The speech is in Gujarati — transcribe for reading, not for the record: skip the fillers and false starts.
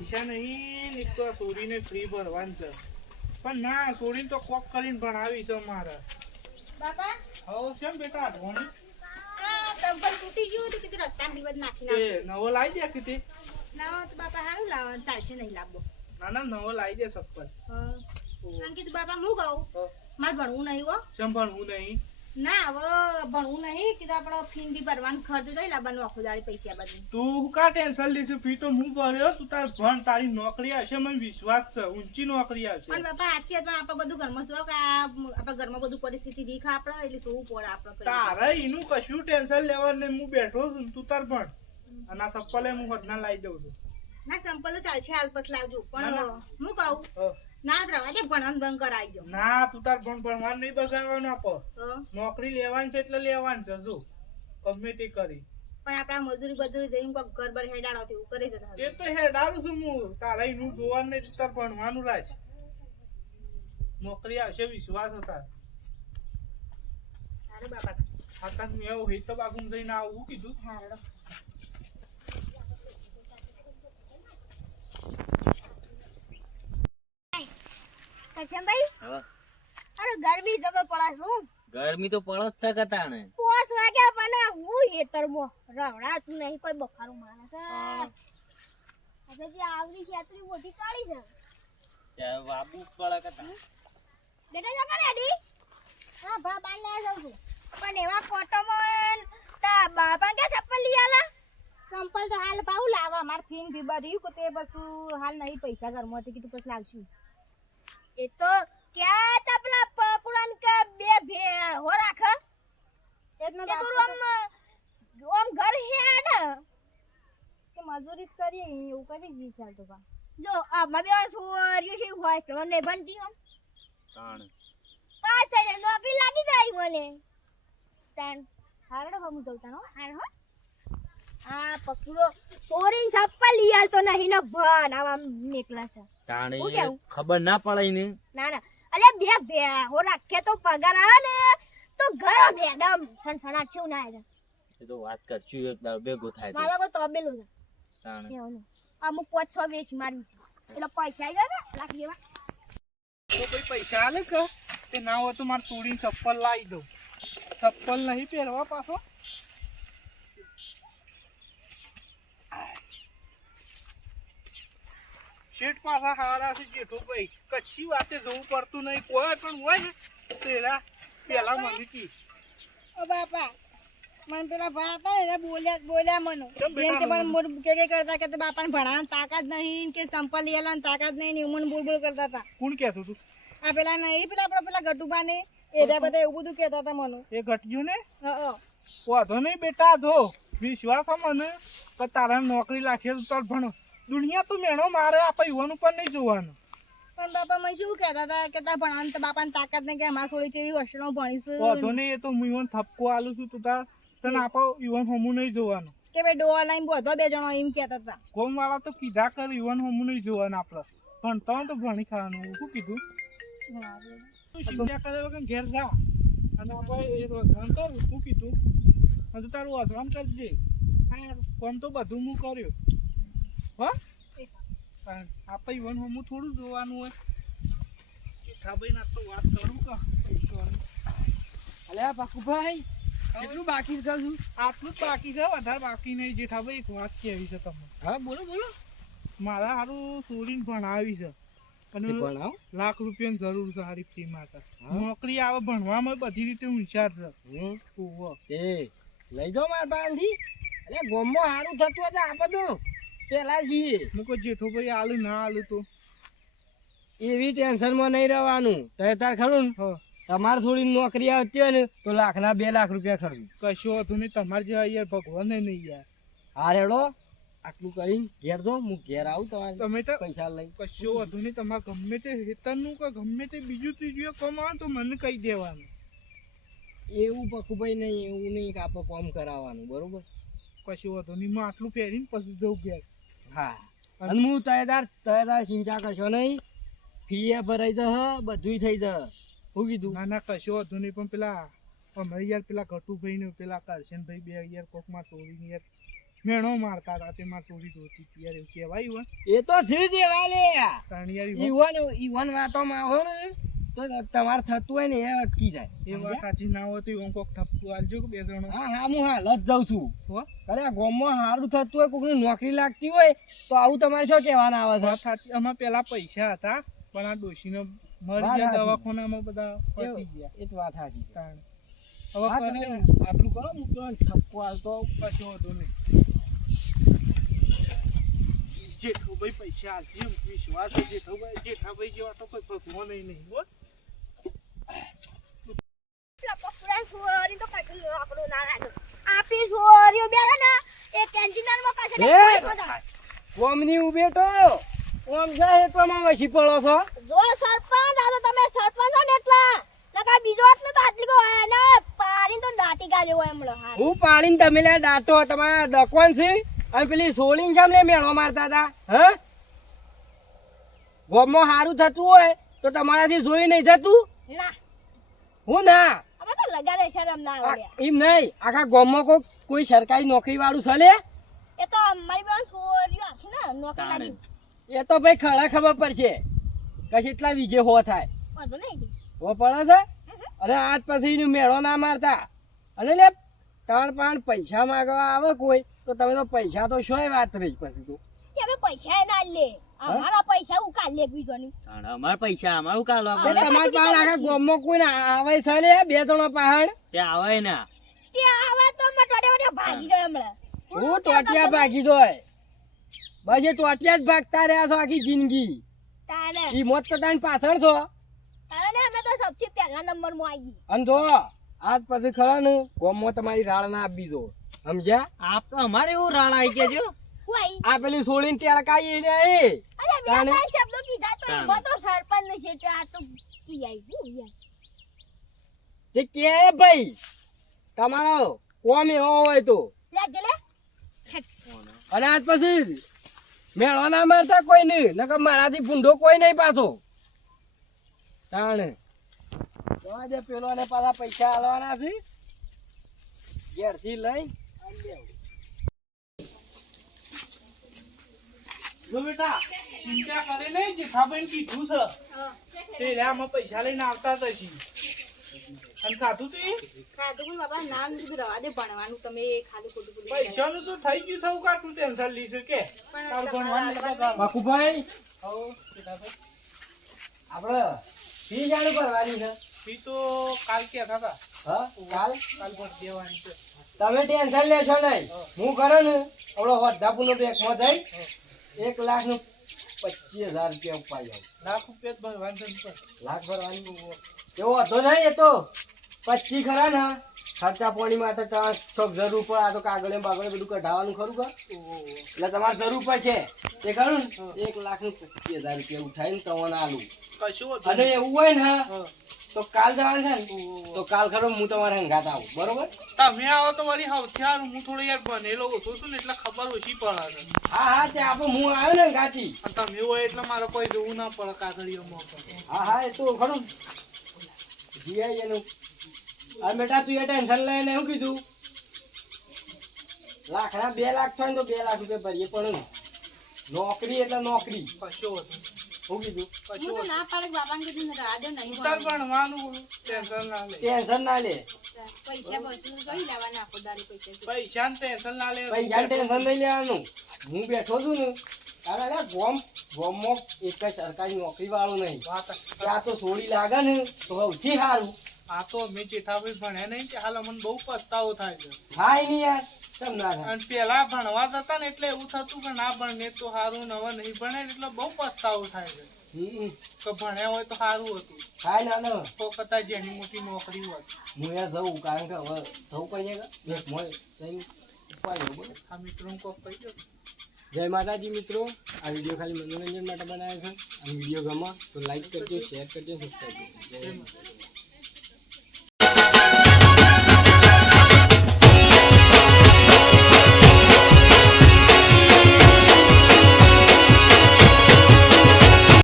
પૈસા નહીં એક તો છોરીને ફ્રી ભરવાનું છે પણ ના છોરીને તો કોક કરીને ભણાવી છે મારે બાપા હવ કેમ બેટા અઢવાણી સંપલ તૂટી ગયું તો કીધું રસ્તામાં દિવસ નાખી એ નવો લાવી દે કીધી ના તો બાપા સારું લાવવાનું ચાલશે નહીં લાવવો ના ના નવો લાવી દે સપ્પર આમ કીધું બાપા હું કહું મારે ભણવું નહીં હો કેમ ભણવું નહીં ના હવે ભણવું નહીં કીધું આપણે ફીન બી ભરવાનું ખર્ચ જોઈ લાવવાનું આખો દાડી પૈસા બધું તું કા ટેન્શન લીધું ફી તો હું ભર્યો તું તાર ભણ તારી નોકરી આવશે મને વિશ્વાસ છે ઊંચી નોકરી આવશે પણ બાપા સાચી વાત પણ આપણે બધું ઘરમાં જો કે આપણા ઘરમાં બધું પરિસ્થિતિ દેખ આપણે એટલે જોવું પડે આપણે તારે એનું કશું ટેન્શન લેવાનું નહીં હું બેઠો છું તું તાર ભણ અને આ સપ્પલે હું hodના લાવી દઉં છું ના સંપલ તો ચાલશે હાલ પછી લાવજો પણ હું કહું ના રવા દે ભણવાનું બંધ કરાવી દો ના તું તાર ભણવાનું નહીં બગાડવાનું આપો નોકરી લેવાની છે એટલે લેવાની છે જો ગમે તે કરી પણ આપડા મજૂરી બજૂરી જઈને કોક ઘર બર હેડાડો તેવું કરી જતા એ તો હેડાડું છું હું તારા એનું જોવાનું નહીં તાર ભણવાનું રાખ નોકરી આવશે વિશ્વાસ હતા સારું બાપા હા તાર હું એવું હોય તો બાગું જઈને આવું કીધું હારડો કશમભાઈ અરે ગરમી જબર પડા છું ગરમી તો પડત છે કતાણે 5 વાગ્યા પણ હું હેતરમાં રવડાત નહીં કોઈ બફારું માણસ આજે જે આવડી છેતરી મોટી કાળી છે ત્યાં વાબુ પડે કતા બેટા જા કરે અડી હા બા બાલ લે જાઉં છું પણ એવા ફોટોમાં તા બાપા કે ચપ્પલ લઈ આલા ચંપલ તો હાલ પાઉ લાવા માર ફીન બી ભર્યું કે તે બસું હાલ નહીં પૈસા ઘરમાંથી કીધું પછી લાવશું એ તો क्या तबला पकड़न के बे भे हो राख इतना बात ओम घर हेड के मजूरी करी એવું કરી જી ચાલ તો બા જો આ મબે સોર્યું છે હોય તો ને બનતી હમ તાણ પાસ થઈ નોકરી લાગી જાય મને તાણ હારડો હમ જલતા નો હાર હો આ પકડો ચોરીન ચપ્પલ લઈ આલ તો નહીં ને ભણ આમ નીકળા છે તાણે ખબર ના પડે ને ના ના અલે બે હો રાખે તો પગાર આવે ને તો ઘર મેડમ સણસણા છું ના આવે એ તો વાત કરશું એક દાવ ભેગો થાય મારા કો તબેલું છે તાણે અમુક 5-6 વેચ મારી એટલે પૈસા આવી ગયા લાખ જેવા તો કોઈ પૈસા આલે કે તે ના હોય તો મારે તોડીને ચપ્પલ લાવી દઉં ચપ્પલ નહીં પહેરવા પાછો શેઠ પાછા હારા છે જેઠો ભાઈ કચ્છી વાતે જવું પડતું નહીં કોઈ પણ હોય ને પેલા મને કી ઓ બાપા મન પેલા ભાતા એને બોલ્યા મને કેમ બેટા જેમ કે મને મોર કે કરતા કે બાપાને ભણાવવાની તાકાત નહીં કે સંપલ લેવાની તાકાત નહીં ને મને બોલ કરતા હતા કોણ કહેતું તું આ પેલા નહીં પેલા આપણા પેલા ગટુબા ને એડા બધા એવું બધું કહેતા હતા મને એ ઘટ્યું ને હા વાંધો નહીં બેટા ધો વિશ્વાસ મને કે તારા નોકરી લાગશે તો તાર ભણો દુનિયા તો મેણો મારે આપણે યુવાન ઉપર નહીં જોવાનું પણ બાપા મને શું કહેતા હતા કે તાર ભણાવવાની તો બાપાને તાકાત નહીં કે અમાર છોડી જેવી વસ્ત્રો ભણીશ વાંધો નહીં એ તો હું યુવાન થપકો આલું છું તું તાર તને આપો યુવાન હમું નહીં જોવાનું કે ભાઈ ડોવા લાઈન બોધો બે જણો એમ કહેતા હતા કોમ વાળા તો કીધા કર યુવાન હમું નહીં જોવાનું આપણે પણ તો ભણી ખાવાનું શું કીધું ચિંતા કરે વગર ઘેર જા અને આપણે એ રોજગાર કર શું કીધું અને તારું અસરામ કરજે કોમ તો બધું હું કર્યું હા આપણે યુવાન હમું થોડું જોવાનું હોય ભાઈ ના તો વાત કરું કે અલ્યા પાકુભાઈ કેટલું બાકી છે છું આટલું જ બાકી છે વધારે બાકી નહીં જેઠાભાઈ એક વાત કહેવી છે તમને હા બોલો મારા સારું છોડીને ભણાવી છે અને ભણાવ લાખ રૂપિયાની જરૂર છે સારી ફી માટે નોકરી આવે ભણવામાં બધી રીતે હોશિયાર છે એ લઈ જાઓ મારા પાસેથી અલ્યા ગોમમાં સારું થતું હતું આપે તો પેલા છીએ હું કોઈ જેઠોભાઈ આલું ના આલું તો એવી ટેન્શનમાં નહીં રહેવાનું તાર ખરું ને તમારે થોડી નોકરી આવતી હોય ને તો લાખના 2 લાખ રૂપિયા ખર્ચું કશો હતું નહીં તમારે જેવા યાર ભગવાન નહીં યાર હા રેડો આટલું કરીને ઘેર જો હું ઘેર આવું તમારે તમે તો પૈસા લઈ કશો હતું નહીં તમારે ગમે તે હેતરનું કે ગમે તે બીજું ત્રીજું કમાવાનું તો મને કહી દેવાનું એવું પકુભાઈ નહીં એવું નહીં કે આપણે કામ કરાવવાનું બરોબર કશું હતું નહીં હું આટલું પહેરીને પછી જઉં ઘેર હા અને હું તૈયાર ચિંતા કરશો નહીં ફી એ ભરાઈ જશે બધું થઈ જશે શું કીધું ના ના કશો હતું નહીં પણ પેલા અમે યાર પેલા ઘટુભાઈ ને પેલા કરશનભાઈ બે યાર કોકમાં ચોરીને યાર મેણો મારતા હતા તે માર છોડી જોતી હતી યાર, એવું કહેવાય ઈવન? એ તો છે જ એવા લે કારણ યાર ઈવન ઈવન વાતોમાં આવો ને તો તમારે થતું હોય ને એ અટકી જાય એ વાત સાચી ના હોય તો ઈવન કોક ઠપકું આલજો કે 2 જણો. હા હા હું હાલ જ જાઉં છું હો? અરે આ ગામમાં સારું થતું હોય કોકની નોકરી લાગતી હોય તો આવું તમારે શું કહેવાના આવે વાત છે સાચી. આમાં પેલા પૈસા હતા પણ આ ડોશીને મરી વાત ગયા, સાચી. દવાખાનામાં બધા પતી ગયા. એ તો વાત સાચી છે કારણ હા, હવે તમે કરે આટલું કરો હું તો ઠપકો હાલતો કશો હતો નહીં. જેઠુભાઈ પૈસા આલજે એમ વિશ્વાસ છે જેઠાભાઈ જેવા તો કોઈ ભગવાન નહીં હો. પેલા પકડા છોરી તો કશું લાકડું ના લાગે. આપી છોરીઓ બેઠા ને એ કેન્ટીનમાં કશે એ! કોમની ઉભેટો ઓમ જાય તો માં વસી પડો છો જો સરપંચ આ તો તમે સરપંચ છો ને એટલા નકા બીજો વાત ને તો આટલી કો હોય ને પાડીને તો દાટી ગાલ્યો હોય હમણાં હાલ. હું પાડીને તમે લે ડાટો તમારા દકવાન છે અને પેલી સોળીને કેમ લે મેળો મારતા હતા હા ગોમમાં સારું થતું હોય તો તમારાથી જોઈ નહીં જતું ના હું ના અમે તો લગાડે શરમ ના આવે એમ નહીં આખા ગામમાં કોઈ સરકારી નોકરી વાળું ચલે એ તો અમારી બેન છોરીઓ છે ને નોકરી લાગી એ તો ભાઈ ખરા ખબર પડશે કે કેટલા વીઘે હો થાય વધુ નહીં હો પડે છે અને આજ પછી એનું મેળો ના મારતા અને લે ત્રણ પાંચ પૈસા માંગવા આવે કોઈ તો તમે તો પૈસા તો શોય વાત રહી પછી તો કે અમે પૈસા ના લે અમારા પૈસા ઉકાળ લે બીજોની તાણ અમાર પૈસા અમારું કાલો તે તમારા પાસે આખા ગામમાં કોઈ ના આવે છે લે 2 જણો પહાડ ત્યાં આવે ને તે આવા તો મટોડે વડે ભાગી ગયો હમણાં હું ટોટિયા ભાગી દોય બસ એ ટોટિયા જ ભાગતા રહ્યા છો આખી જિંદગી તાને ઈ મોત તો તાણ પાછળ છો તાને અમે તો સૌથી પહેલા નંબર માં આવી અને જો આજ પછી ખરા ને ગામમાં તમારી રાળ ના આપી જો સમજ્યા આપ તો અમારે એવું રાળ આવી ગયા જો કોઈ આ પેલી સોળીને ટેળકાઈ ને એ અરે બે તાને? ત્રણ શબ્દો કીધા તો તાને? એમાં તો સરપંચ ને છે આ તો કી આવી યાર તે કે ભાઈ તમારો કોમ એવો હોય તો લે જલે અને આજ પછી મેળો ના મારતા કોઈ નહીં નકર મારાથી ભૂંડો કોઈ નહીં પાછો તાણે જવા દે પેલો ને પાછા પૈસા આલવાના છે ઘેરથી લઈ જો બેટા ચિંતા કરે નહીં, જેઠાભાઈ કીધું છે તે આમાં પૈસા લઈને આવતા જ હશે. અને ખાધું તું ખાધું પણ બાબા નામ કીધું રવા દે ભણવાનું તમે ખાધું ખોટું ખોટું પૈસાનું તો થઈ ગયું સૌ કાટું ટેન્શન લીધું કે તાર ભણવાનું બધા બાકુભાઈ હો જેઠાભાઈ આપણે ફી જાણું ભરવાની છે ફી તો કાલ કહેતા હતા હા કાલ કાલ ભર દેવાની છે. તમે ટેન્શન લેશો નહીં હું કરો ને આપણો હોદ્દાપુરનો બેંકમાં જઈ 1,25,000 રૂપિયા ઉપાડી આવું લાખ રૂપિયા જ ભરવાનું છે ને. લાખ ભરવાની એવો હતો નહીં એ તો 25 ખરા ને ખર્ચા પાણી માટે તમારે ચોક જરૂર પડે આ તો કાગળે બાગળે બધું કઢાવવાનું ખરું કે એટલે તમારે જરૂર પડશે તે કરું ને 1,25,000 રૂપિયા ઉઠાવીને તમને આલું કશું હતું અને એવું હોય ને હા. તો કાલ જવાનું છે ને તો કાલ ખરો હું તમારે હંગાત આવું બરોબર તમે આવો તો મારી સૌથી સારું. હું થોડો યાર ભણેલો ઓછો છું ને એટલે ખબર ઓછી પડે છે. હા હા તે આપણે હું આવ્યો ને હંગાતી અને તમે હોય એટલે મારે કોઈ જોવું ના પડે કાગળીઓમાં પણ. હા હા એ તો ખરું જીઆઈ એનું આ બેટા તું એ ટેન્શન લઈને શું કીધું લાખના 2 લાખ થાય ને તો 2 લાખ રૂપિયા ભરીએ પણ નોકરી એટલે નોકરી કશું હતું શું કીધું હું તો ના પાડે બાબાને કીધું ને રવા દે નહીં તાર ભણવાનું. ભણવાનું ટેન્શન ના લે. ટેન્શન ના લે પૈસા બસું કઈ લેવાના આખો દાડી પૈસા પૈસાનું ટેન્શન ના લે. પૈસા ટેન્શન નહીં લેવાનું હું બેઠો છું ને તારે લે ગોમમાં એક જ સરકારી નોકરી વાળું નહીં વાત ત્યાં તો સોડી લાગે ને તો સૌથી સારું આ તો મેં જેઠાભાઈ ભણ્યા નહીં કે હાલ અમને બહુ પસ્તાવો થાય છે. થાય નહીં યાર કેમ ના થાય અને પેલા ભણવા જતા ને એટલે એવું થતું કે ના ભણે તો સારું ને હવે નહીં ભણે ને એટલે બહુ પસ્તાવો થાય છે કે ભણ્યા હોય તો સારું હતું. થાય ના ના તો કદાચ જેની મોટી નોકરી હોત. હું યાર જવું કારણ કે હવે જવું પડે કે એક મોય જઈને ઉપાડ્યો બોલો આ મિત્રોને કોક કહી દો. જય માતાજી મિત્રો આ વિડીયો ખાલી મનોરંજન માટે બનાવ્યો છે આ વિડીયો ગમે તો લાઈક કરજો શેર કરજો સબસ્ક્રાઈબ કરજો જય માતાજી.